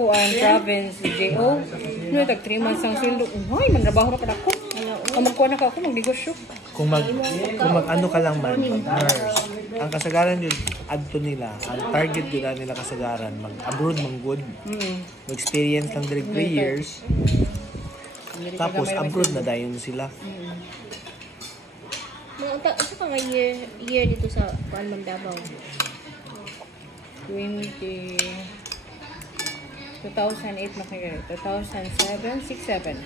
kuan province JO. No tag 3 months ang sildo. Hoy, manrabaho ra pud ako. Magkuha na ka ako magnegosyo. Kung mag-ano ka lang man, nurse. Ang kasagaran yun, adto nila. Ang target yun nila kasagaran, mag-abroad man good. Mag-experience lang direct 3 years. Tapos, abroad na dayon sila. Isa pa nga year dito sa kuan man Davao. 2008 na kayo. 2007, 6, 7.